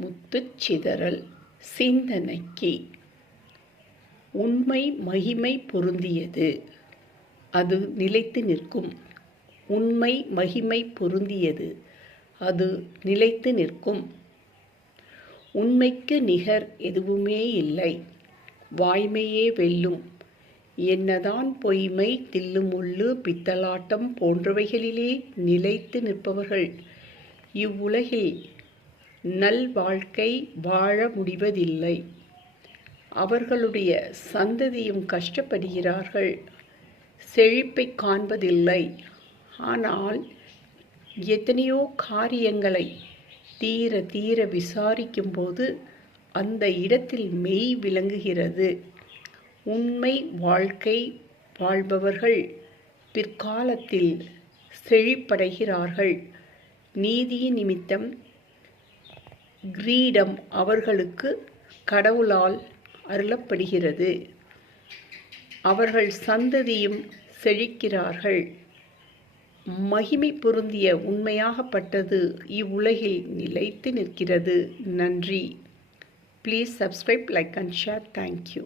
முத்துச்சிதறல் சிந்தனைக்கு. உண்மை மகிமை பொருந்தியது, அது நிலைத்து நிற்கும். உண்மை மகிமை பொருந்தியது, அது நிலைத்து நிற்கும். உண்மைக்கு நிகர் எதுவுமே இல்லை, வாய்மையே வெல்லும். என்னதான் பொய்மை, தில்லுமுள்ளு, பித்தலாட்டம் போன்றவைகளிலே நிலைத்து நிற்பவர்கள் இவ்வுலகில் நல்வாழ்க்கை வாழ முடிவதில்லை. அவர்களுடைய சந்ததியும் கஷ்டப்படுகிறார்கள், செழிப்பை காண்பதில்லை. ஆனால் எத்தனையோ காரியங்களை தீர தீர விசாரிக்கும்போது அந்த இடத்தில் மெய் விளங்குகிறது. உண்மை வாழ்க்கை வாழ்பவர்கள் பிற்காலத்தில் செழிப்படைகிறார்கள். நீதியின் நிமித்தம் கிரீடம் அவர்களுக்கு கடவுளால் அருளப்படுகிறது. அவர்கள் சந்ததியும் செழிக்கிறார்கள். மகிமை பொருந்திய உண்மையாகப்பட்டது இவ்வுலகில் நிலைத்து நிற்கிறது. நன்றி. Please subscribe, like and share. Thank you.